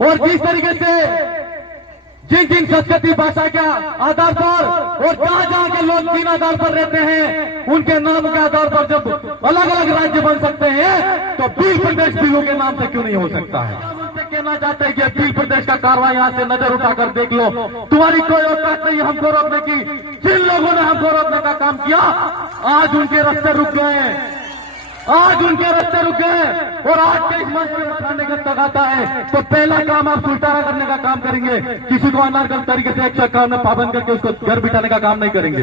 और जिस तरीके से जिन जिन संस्कृति भाषा के आधार पर और जहां जहां के लोग जिन आधार पर रहते हैं उनके नाम के आधार पर जब अलग अलग राज्य बन सकते हैं तो भील प्रदेश भीलों के नाम से क्यों नहीं हो सकता है। उनसे कहना चाहते हैं कि भील प्रदेश का कारवां यहां से नजर उठाकर देख लो, तुम्हारी कोई औकात नहीं हमको रोकने की। जिन लोगों ने हमको रोकने का काम किया आज उनके रास्ते रुक गए हैं, आज उनके रास्ते रुक गए और आज के इस मंच पर उठाने का तक आता है तो पहला काम आप सुल्टारा करने का काम करेंगे, किसी को अनारकल तरीके से 151 में पाबंद करके उसको घर बिठाने का काम नहीं करेंगे।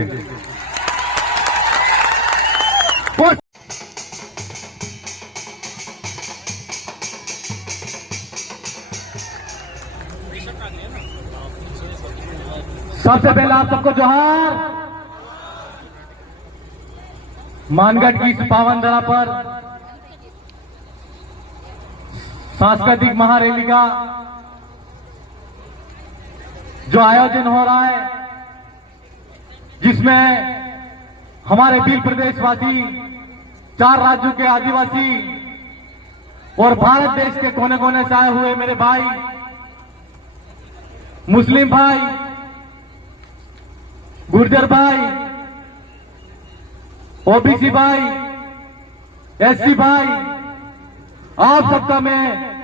और सबसे पहले आप सबको जोहार। मानगढ़ की इस पावन धरा पर सांस्कृतिक महारैली का जो आयोजन हो रहा है, जिसमें हमारे भील प्रदेशवासी, 4 राज्यों के आदिवासी और भारत देश के कोने कोने से आए हुए मेरे भाई, मुस्लिम भाई, गुर्जर भाई, ओबीसी भाई, एससी भाई, आप सबका मैं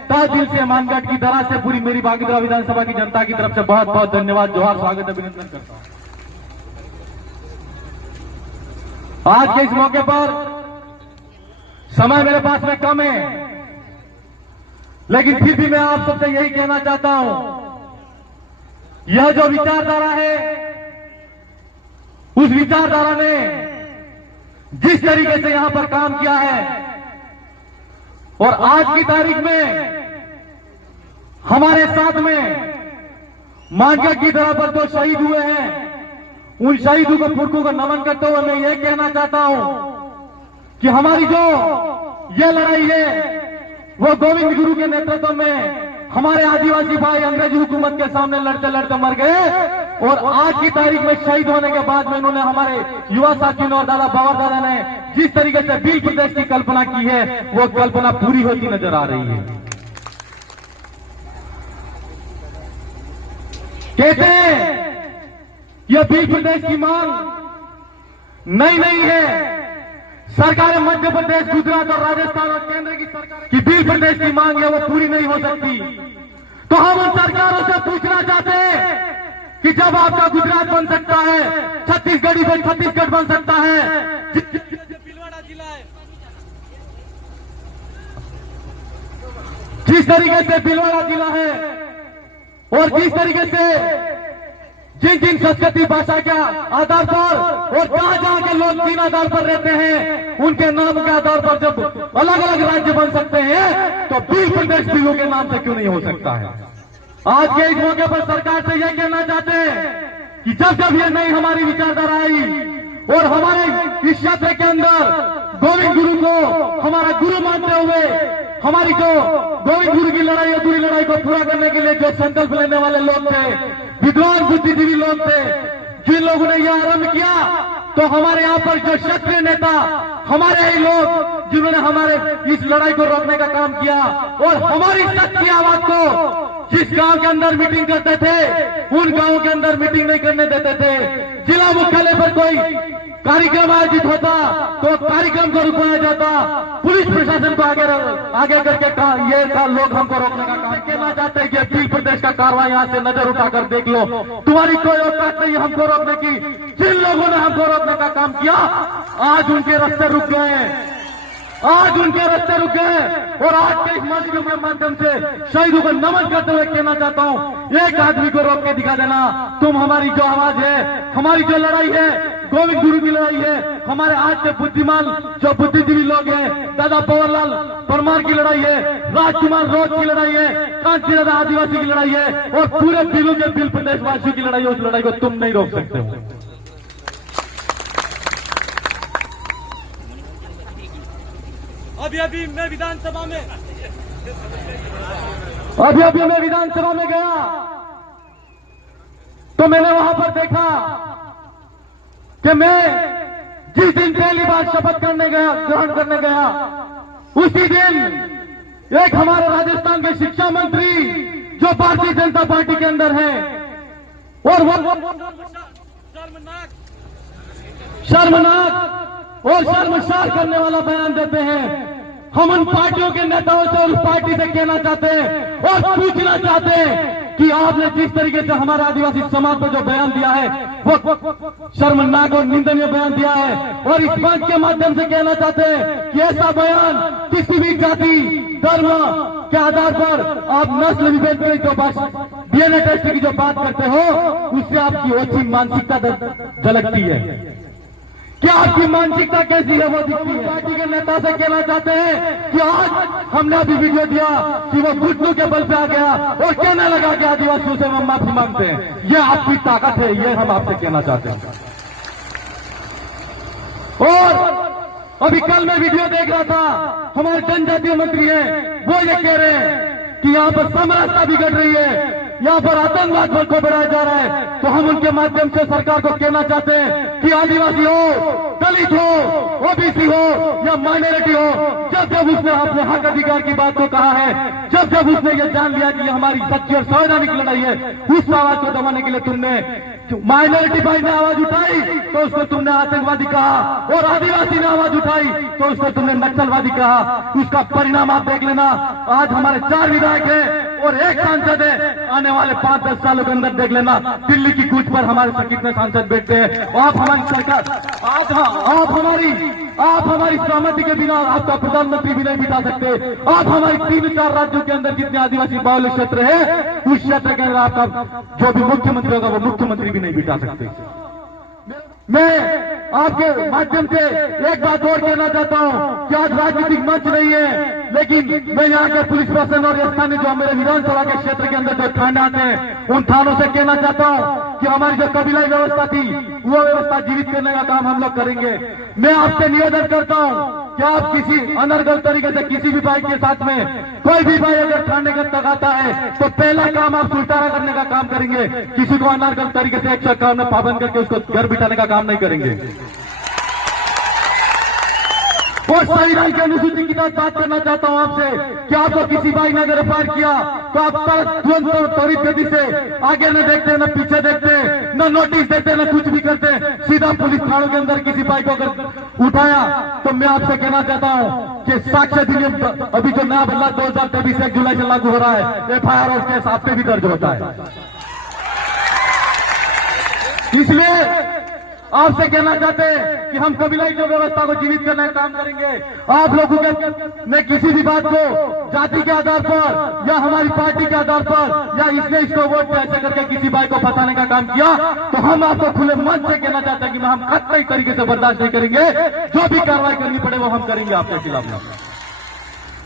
तहे दिल से मानगढ़ की तरह से पूरी मेरी बागीदरा विधानसभा की जनता की तरफ से बहुत बहुत धन्यवाद, जोहार, स्वागत, अभिनंदन करता हूं। आज के इस मौके पर समय मेरे पास में कम है, लेकिन फिर भी मैं आप सबसे यही कहना चाहता हूं, यह जो विचारधारा है उस विचारधारा ने जिस तरीके से यहां पर काम किया है और आज की तारीख में हमारे साथ में मानगढ़ की तरह पर जो शहीद हुए हैं उन शहीदों को फुरकों को नमन करते हुए मैं ये कहना चाहता हूं कि हमारी जो ये लड़ाई है वो गोविंद गुरु के नेतृत्व में हमारे आदिवासी भाई अंग्रेजी हुकूमत के सामने लड़ते लड़ते मर गए और आज की तारीख में शहीद होने के बाद में इन्होंने हमारे युवा साथियों और दादा बाबर दादा ने जिस तरीके से भील प्रदेश की कल्पना की है वो कल्पना पूरी होती नजर आ रही है। कहते हैं यह भील प्रदेश की मांग नई नहीं है, सरकारें मध्य प्रदेश, गुजरात और राजस्थान और केंद्र की सरकार की भील प्रदेश की मांग है वो पूरी नहीं हो सकती। तो हम उन सरकारों से पूछना चाहते हैं कि जब आपका गुजरात बन सकता है, छत्तीसगढ़ी से छत्तीसगढ़ बन सकता है, भीलवाड़ा जिला है, जिस तरीके से भीलवाड़ा जिला है और जिस तरीके से जिन जिन संस्कृति भाषा के आधार पर और जहां जहां के लोग जिन आधार पर रहते हैं उनके नाम के आधार पर जब अलग अलग राज्य बन सकते हैं तो भील प्रदेश भीलों के नाम से क्यों नहीं हो सकता है। आज के इस मौके पर सरकार से यह कहना चाहते हैं कि जब जब ये नई हमारी विचारधारा आई और हमारे इस क्षेत्र के अंदर गोविंद गुरु को हमारा गुरु मानते हुए हमारी जो गोविंद गुरु की लड़ाई अधूरी लड़ाई को पूरा करने के लिए जो संकल्प लेने वाले लोग थे, विद्वान बुद्धिजीवी लोग थे, जिन लोगों ने यह आरंभ किया, तो हमारे यहाँ पर जो क्षत्रिय नेता, हमारे ही लोग जिन्होंने हमारे इस लड़ाई को रोकने का काम किया और हमारी सच की आवाज को जिस गांव के अंदर मीटिंग करते थे उन गांव के अंदर मीटिंग नहीं करने देते थे। जिला मुख्यालय पर कोई कार्यक्रम आयोजित होता तो कार्यक्रम को रुकवाया जाता, पुलिस प्रशासन को आगे करके ये लोग हमको रोकने का काम कहना चाहते हैं कि भील प्रदेश का कारवां यहां से नजर उठाकर देख लो, तुम्हारी कोई औकात नहीं हमको रोकने की। जिन लोगों ने हमको रोकने का काम किया आज उनके रास्ते रुक गए हैं, आज उनके रास्ते रुक गए और आज के इस मंच के माध्यम से शहीदों को नमन करते हुए कहना चाहता हूं, एक आदमी को रोक के दिखा देना, तुम हमारी जो आवाज है, हमारी जो लड़ाई है, गोविंद गुरु की लड़ाई है, हमारे आज के बुद्धिमान जो बुद्धिजीवी लोग हैं, दादा पवनलाल परमार की लड़ाई है, राजकुमार रोज की लड़ाई है, कांची दादा आदिवासी की लड़ाई है और पूरे भीलों के भील प्रदेशवासियों की लड़ाई है। उस लड़ाई को तुम नहीं रोक सकते हो। अभी मैं विधानसभा में गया तो मैंने वहां पर देखा कि मैं जिस दिन पहली बार शपथ करने गया, ग्रहण करने गया, उसी दिन एक हमारे राजस्थान के शिक्षा मंत्री जो जनता पार्टी के अंदर हैं और वो शर्मनाक और शर्मसार करने वाला बयान देते हैं। हम उन पार्टियों के नेताओं से और उस पार्टी से कहना चाहते हैं और पूछना चाहते हैं कि आपने जिस तरीके से हमारे आदिवासी समाज पर जो बयान दिया है वो शर्मनाक और निंदनीय बयान दिया है, और इस मंच के माध्यम से कहना चाहते हैं कि ऐसा बयान किसी भी जाति धर्म के आधार पर आप नस्ल विभेद की जो डीएनए टेस्ट की जो बात करते हो उससे आपकी ओछी मानसिकता झलकती है। क्या आपकी मानसिकता कैसी है वो दिखती है। पार्टी के नेता से कहना चाहते हैं कि आज हमने अभी वीडियो दिया कि वो घुटनों के बल पे आ गया और कहने लगा कि आदिवासियों से हम माफी मांगते हैं। ये आपकी ताकत है, ये हम आपसे कहना चाहते हैं। और अभी कल मैं वीडियो देख रहा था, हमारे जनजातीय मंत्री हैं वो ये कह रहे हैं कि यहाँ पर समरसता बिगड़ रही है, यहाँ पर आतंकवाद को बढ़ाया जा रहा है। तो हम उनके माध्यम से सरकार को कहना चाहते हैं कि आदिवासी हो, दलित हो, ओबीसी हो या माइनॉरिटी हो, जब जब उसने अपने हक अधिकार की बात को कहा है, जब जब उसने ये जान लिया कि ये हमारी सच्ची और संवैधानिक लड़ाई है, उस आवाज को दबाने के लिए तुमने माइनॉरिटी भाई ने आवाज उठाई तो उसको तुमने आतंकवादी कहा, और आदिवासी ने आवाज उठाई तो उसको तुमने नक्सलवादी कहा। उसका परिणाम आप देख लेना। आज हमारे 4 विधायक हैं और 1 सांसद है। आने वाले 5-10 सालों के अंदर देख लेना दिल्ली की कूच पर हमारे से कितने सांसद बैठते हैं। आप हमारी सरकार आप हमारी सहमति के बिना आपका प्रधानमंत्री भी नहीं बिता सकते। आप हमारी 3-4 राज्यों के अंदर जितने आदिवासी बाहुल्य क्षेत्र है उस क्षेत्र के अंदर आपका जो भी मुख्यमंत्री होगा वो मुख्यमंत्री भी नहीं बिता सकते। मैं आपके माध्यम से एक बात और कहना चाहता हूं कि आज राजनीतिक मंच नहीं है, लेकिन मैं यहाँ के पुलिस प्रशासन और स्थानीय जो हमारे विधानसभा के क्षेत्र के अंदर जो थाने आते हैं उन थानों से कहना चाहता हूं कि हमारी जो कबीलाई व्यवस्था थी वो व्यवस्था जीवित करने का काम हम लोग करेंगे। मैं आपसे निवेदन करता हूं कि आप किसी अनर्गल तरीके से किसी भी भाई के साथ में कोई भी भाई अगर थाने का तक आता है तो पहला काम आप सुलटारा करने का काम करेंगे। किसी को अनर्गल तरीके से एक सरकार में पाबंद करके उसको घर बिठाने का काम नहीं करेंगे। और संविधान की अनुसूची की बात करना चाहता हूं आपसे कि आपको किसी भाई ने गिरफ्तार किया तो आप तुरंत त्वरित गति से आगे न देखते, न पीछे देखते, न नोटिस देते, न कुछ भी करते, सीधा पुलिस थानों के अंदर किसी भाई को अगर उठाया तो मैं आपसे कहना चाहता हूं कि साक्ष्य अधिनियम अभी जो नया बदला 2023 1 जुलाई से लागू हो रहा है, FIR और केस आप पे भी दर्ज होता है। इसलिए आपसे कहना चाहते हैं कि हम कबीलाई जो व्यवस्था को जीवित करने का काम करेंगे। आप लोगों के ने किसी भी बात को जाति के आधार पर या हमारी पार्टी के आधार पर या इसने इसको वोट ऐसे करके किसी भाई को फंसाने का काम किया तो हम आपको खुले मन से कहना चाहते हैं कि हम कतई तरीके से बर्दाश्त नहीं करेंगे। जो भी कार्रवाई करनी पड़े वो हम करेंगे आपके खिलाफ।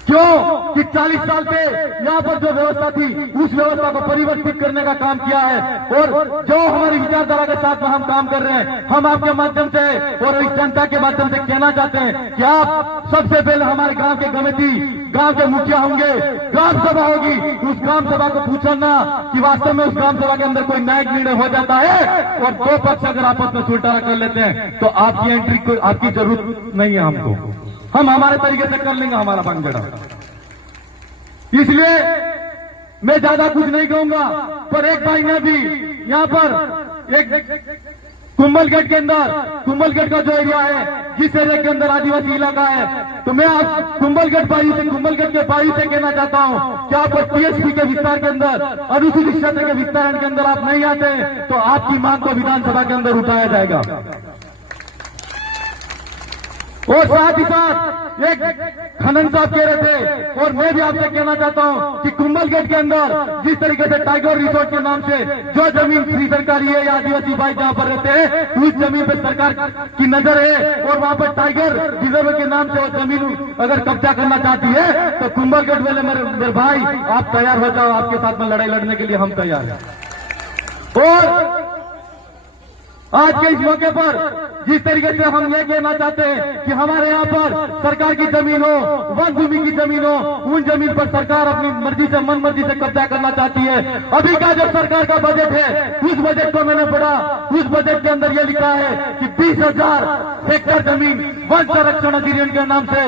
क्यों कि 40 साल से यहाँ पर जो व्यवस्था थी उस व्यवस्था को परिवर्तित करने का काम किया है, और जो हमारी विचारधारा के साथ में हम काम कर रहे हैं, हम आपके माध्यम से और इस जनता के माध्यम से कहना चाहते हैं कि आप सबसे पहले हमारे गांव के कमेटी, गांव के मुखिया होंगे, ग्राम सभा होगी, उस ग्राम सभा को पूछना कि वास्तव में उस ग्राम सभा के अंदर कोई न्यायिक निर्णय हो जाता है और 2 पक्ष अगर आपस में सुलटारा कर लेते हैं तो आपकी एंट्री को आपकी जरूरत नहीं है। हमको हम हमारे तरीके से कर लेंगे हमारा पंगड़ा। इसलिए मैं ज्यादा कुछ नहीं कहूंगा, पर एक भाई ने भी यहाँ पर एक कुंभलगढ़ के अंदर, कुंभलगढ़ का जो एरिया है जिस एरिया के अंदर आदिवासी इलाका है, तो मैं आप कुंभलगढ़ के भाई से कहना चाहता हूं कि आप टीएसपी के विस्तार के अंदर, अनुसूचित क्षेत्र के विस्तारण के अंदर आप नहीं आते तो आपकी मांग को विधानसभा के अंदर उठाया जाएगा। और साथ ही साथ एक खनन साहब कह रहे थे और मैं भी आपसे कहना चाहता हूं कि कुंभलगढ़ के अंदर जिस तरीके से टाइगर रिसोर्ट के नाम से जो जमीन फ्री सरकारी है या आदिवासी भाई जहां पर रहते हैं उस जमीन पर सरकार की नजर है और वहां पर टाइगर रिजर्व के नाम से वो जमीन अगर कब्जा करना चाहती है तो कुंभलगढ़ वाले मेरे भाई आप तैयार हो जाओ, आपके साथ में लड़ाई लड़ने के लिए हम तैयार हैं। और आज के इस मौके पर जिस तरीके से हम ये कहना चाहते हैं कि हमारे यहाँ पर सरकार की जमीन हो, वन भूमि की जमीन हो, उन जमीन पर सरकार अपनी मर्जी से मन मर्जी से कब्जा करना चाहती है। अभी का जो सरकार का बजट है, उस बजट को मैंने पढ़ा, उस बजट के अंदर ये लिखा है कि 20,000 हेक्टेयर जमीन वन संरक्षण अधिनियम के नाम से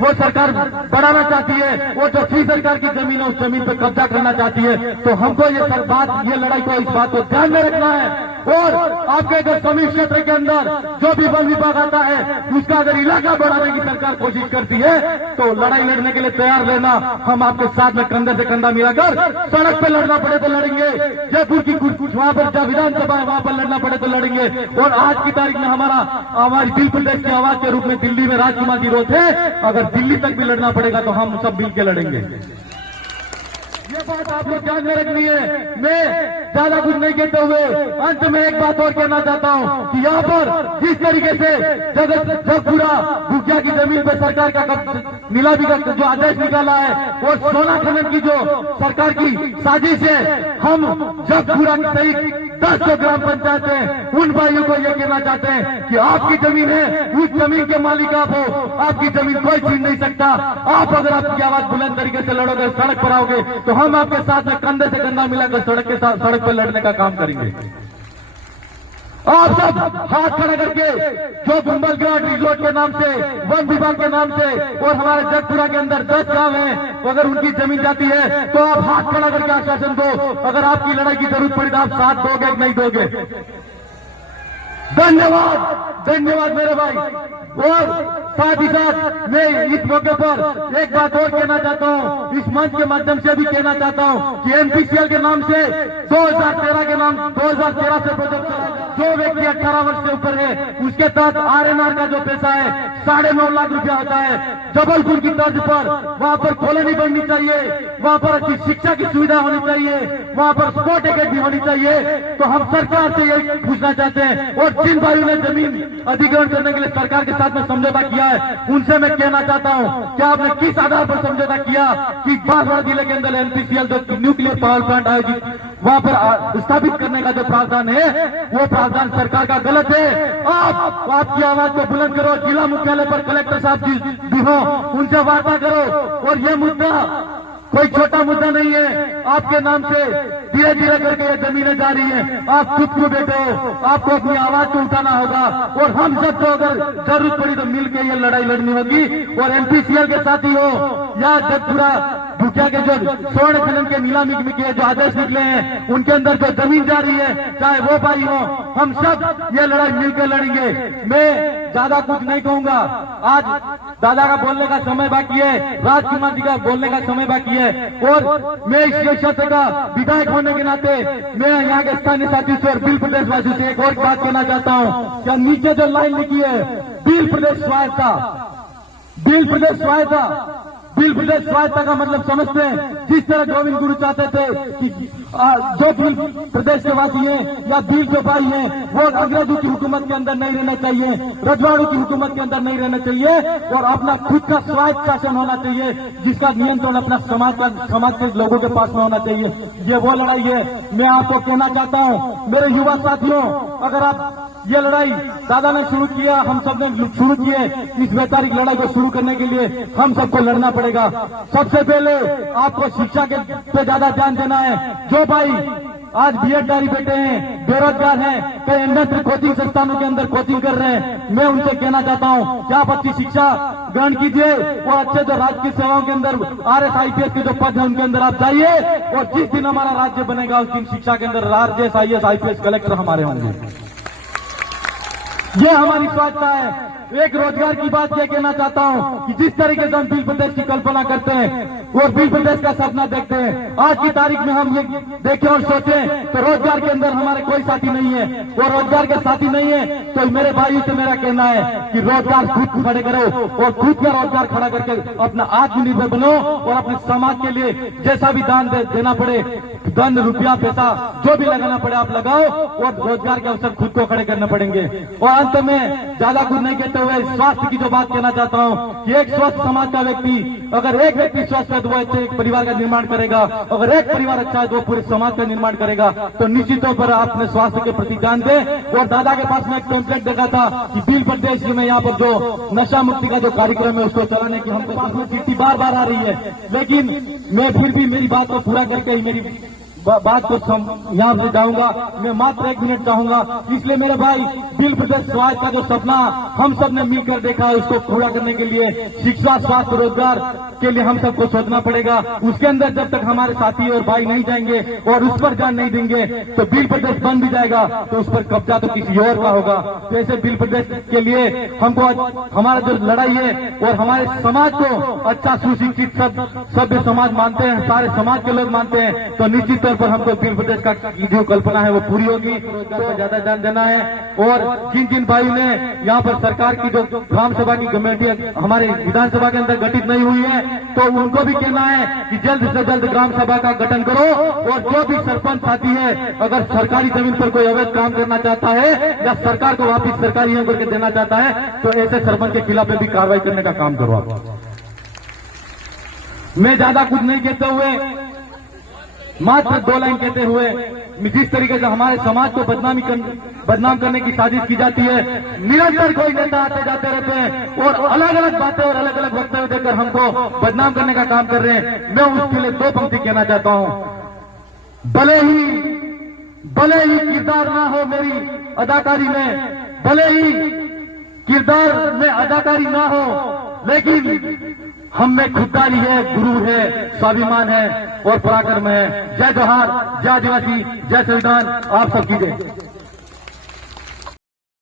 वो सरकार बढ़ाना चाहती है। वो जो फ्री सरकार की जमीन है, उस जमीन पर कब्जा करना चाहती है। तो हमको ये लड़ाई को, इस बात को ध्यान में रखना है। और आपके जो समीप क्षेत्र के अंदर जो भी वन विभाग आता है, उसका अगर इलाका बढ़ाने की सरकार कोशिश करती है तो लड़ाई लड़ने के लिए तैयार रहना। हम आपके साथ में कंधे से कंधा मिलाकर सड़क पे लड़ना पड़े तो लड़ेंगे, जयपुर की कुछ वहां पर जब विधानसभा है वहां पर लड़ना पड़े तो लड़ेंगे। और आज की तारीख में हमारी दिल प्रदेश की आवाज के रूप में दिल्ली में राजकुमार जी रोते हैं, अगर दिल्ली तक भी लड़ना पड़ेगा तो हम सब मिलकर लड़ेंगे। ये बात आप लोग ध्यान में रखनी है। मैं ज्यादा कुछ नहीं कहते हुए अंत में एक बात और कहना चाहता हूँ कि यहाँ पर जिस तरीके से जब पूरा भूकिया की जमीन पर सरकार का नीलामी का जो आदेश निकाला है और सोना खनन की जो सरकार की साजिश है, हम जब पूरा सही 10 ग्राम पंचायत है, उन भाइयों को ये कहना चाहते हैं कि आपकी जमीन है, उस जमीन के मालिक आप हो, आपकी जमीन कोई छीन नहीं सकता। आप अगर आपकी आवाज बुलंद तरीके से लड़ोगे, सड़क पर आओगे, तो हम आपके साथ में कंधे से कंधा मिलाकर सड़क पर लड़ने का काम करेंगे। आप सब हाथ खड़ा करके जो गुम्बल घाट रिजोर्ट के नाम से, वन विभाग के नाम से और हमारे जगपुरा के अंदर 10 गांव हैं, अगर उनकी जमीन जाती है तो आप हाथ खड़ा करके आश्वासन दो। अगर आपकी लड़ाई की जरूरत पड़ी तो आप साथ दोगे नहीं दोगे? धन्यवाद, धन्यवाद मेरे भाई। और साथ ही साथ मैं इस मौके पर एक बात और कहना चाहता हूँ, इस मंच के माध्यम से भी कहना चाहता हूँ कि एनपीसीएल के नाम से 2013 से प्रोजेक्ट जो व्यक्ति 18 वर्ष से ऊपर है उसके तहत आरएनआर का जो पैसा है 9.5 लाख रुपया होता है। जबलपुर की तर्ज पर वहाँ पर कॉलोनी बननी चाहिए, वहाँ पर अच्छी शिक्षा की सुविधा होनी चाहिए, वहाँ पर स्पोर्ट एकेडमी होनी चाहिए। तो हम सरकार से यही पूछना चाहते हैं, और जिन भाइयों ने जमीन अधिग्रहण करने के लिए सरकार के साथ में समझौता किया है, उनसे मैं कहना चाहता हूँ कि आपने किस आधार पर समझौता किया कि बांसवाड़ा जिले के अंदर एनपीसीएल जो न्यूक्लियर पावर प्लांट आयोजित वहाँ पर स्थापित करने का जो प्रावधान है, वो प्रावधान सरकार का गलत है। आप आपकी आवाज को बुलंद करो, जिला मुख्यालय पर कलेक्टर साहब भी हो, उनसे वार्ता करो। और ये मुद्दा कोई छोटा मुद्दा नहीं है। आपके नाम से धीरे धीरे करके ये जमीनें जा रही हैं। आप खुद को बैठे हो, आपको अपनी आवाज को उठाना होगा, और हम सबको अगर जरूरत पड़ी तो मिलकर ये लड़ाई लड़नी होगी। और एनपीसीएल के साथी हो या जगपुरा भूकिया के जो स्वर्ण खनन के नीलामी के जो आदेश निकले हैं, उनके अंदर जो जमीन जा रही है, चाहे वो भाई हो, हम सब ये लड़ाई मिलकर लड़ेंगे। मैं ज्यादा कुछ नहीं कहूंगा। आज दादा का बोलने का समय बाकी है, राजकुमार जी का बोलने का समय बाकी है, और मैं इस क्षेत्र का विधायक होने के नाते मैं यहाँ के स्थानीय साथियों से और बिल प्रदेशवासियों से एक और बात कहना चाहता हूँ कि नीचे जो लाइन लिखी है, बिल प्रदेश स्वायत्ता, बिल प्रदेश स्वायत्ता, बिल प्रदेश स्वायत्ता का मतलब समझते हैं। जिस तरह गोविंद गुरु चाहते थे कि जो बिल प्रदेश के वासी हैं या बिल जो भाई हैं, वो अंग्रेजों की हुकूमत के अंदर नहीं रहना चाहिए, रजवाड़ों की हुकूमत के अंदर नहीं रहना चाहिए, और अपना खुद का स्वायत्त शासन होना चाहिए, जिसका नियंत्रण अपना समाज के लोगों के पास में होना चाहिए। ये वो लड़ाई है। मैं आपको कहना चाहता हूँ मेरे युवा साथियों, अगर आप ये लड़ाई दादा ने शुरू किया, हम सब ने शुरू किए, इस वैचारिक लड़ाई को शुरू करने के लिए हम सबको लड़ना पड़ेगा। सबसे पहले आपको शिक्षा के पे ज्यादा ध्यान देना है। जो भाई आज बीएडधारी बैठे हैं, बेरोजगार हैं, कई अन्य कोचिंग संस्थानों के अंदर कोचिंग कर रहे हैं, मैं उनसे कहना चाहता हूं कि आप अच्छी शिक्षा ग्रहण कीजिए और अच्छे जो राजकीय सेवाओं के अंदर आरएस आईपीएस के जो पद है उनके अंदर आप जाइए, और जिस दिन हमारा राज्य बनेगा उस दिन शिक्षा के अंदर आरएस आईएएस आईपीएस कलेक्टर हमारे होंगे। ये हमारी स्वायत्ता है। एक रोजगार की बात यह कहना चाहता हूँ कि जिस तरीके से हम बिल प्रदेश की कल्पना करते हैं और बिल प्रदेश का सपना देखते हैं, आज की तारीख में हम ये देखें और सोचें तो रोजगार के अंदर हमारे कोई साथी नहीं है, और रोजगार के साथी नहीं है तो मेरे भाइयों से मेरा कहना है कि रोजगार खुद खड़े करो, और खुद का रोजगार खड़ा करके अपना आत्मनिर्भर बनो, और अपने समाज के लिए जैसा भी दान देना पड़े, धन रुपया पैसा जो भी लगाना पड़े आप लगाओ, और रोजगार के अवसर खुद को खड़े करने पड़ेंगे। और अंत में ज्यादा कुछ नहीं कहते हुए स्वास्थ्य की जो बात कहना चाहता हूँ कि एक स्वस्थ समाज का व्यक्ति, अगर एक व्यक्ति स्वस्थ है है तो वो अच्छे एक परिवार का निर्माण करेगा। अगर एक परिवार अच्छा है तो वो पूरे समाज का निर्माण करेगा। तो निश्चित तौर पर आप अपने स्वास्थ्य के प्रति ध्यान दें। और दादा के पास में एक टेम्पलेट देखा था कि बिल प्रदेश में यहाँ पर जो नशा मुक्ति का जो कार्यक्रम है उसको चलाने की हमको पास में चिट्ठी बार बार आ रही है, लेकिन मैं फिर भी मेरी बात को पूरा करके ही मेरी बात को यहाँ से जाऊंगा। मैं मात्र 1 मिनट चाहूंगा, इसलिए मेरे भाई बिल प्रदेश स्वास्थ्य का जो सपना हम सब ने मिलकर देखा है उसको पूरा करने के लिए शिक्षा, स्वास्थ्य, रोजगार के लिए हम सबको सोचना पड़ेगा। उसके अंदर जब तक हमारे साथी और भाई नहीं जाएंगे और उस पर ध्यान नहीं देंगे तो बिल प्रदेश बन भी जाएगा, तो उस पर कब्जा तो किसी और का होगा। तो ऐसे बिल प्रदेश के लिए हमको हमारा जो लड़ाई है और हमारे समाज को अच्छा सुशिक्षित सभ्य समाज मानते हैं, सारे समाज के लोग मानते हैं, तो निश्चित पर हमको बिल प्रदेश का की जो कल्पना है वो पूरी होगी। रोजगार पर ज्यादा ध्यान देना है। और जिन जिन भाइयों ने यहाँ पर सरकार की जो ग्राम सभा की कमेटी हमारे विधानसभा के अंदर गठित नहीं हुई है, तो उनको भी कहना है कि जल्द से जल्द ग्राम सभा का गठन करो। और जो भी सरपंच साथी है, अगर सरकारी जमीन पर कोई अवैध काम करना चाहता है या सरकार को वापिस सरकारी नियम करके देना चाहता है, तो ऐसे सरपंच के खिलाफ भी कार्रवाई करने का काम करो आप। मैं ज्यादा कुछ नहीं कहते हुए मात्र 2 लाइन कहते हुए, जिस तरीके से हमारे समाज को बदनाम करने की साजिश की जाती है, निरंतर कोई नेता आते जाते रहते हैं और अलग अलग बातें और अलग अलग वक्तव्य देकर हमको बदनाम करने का काम कर रहे हैं। मैं उसके लिए 2 पंक्ति कहना चाहता हूं। भले ही किरदार ना हो मेरी अदाकारी में, भले ही किरदार में अदाकारी ना हो, लेकिन हम में खुददारी है, गुरु है, स्वाभिमान है और पराक्रम है। जय जोहार, जय आदिवासी, जय संविधान। आप सबकी जय।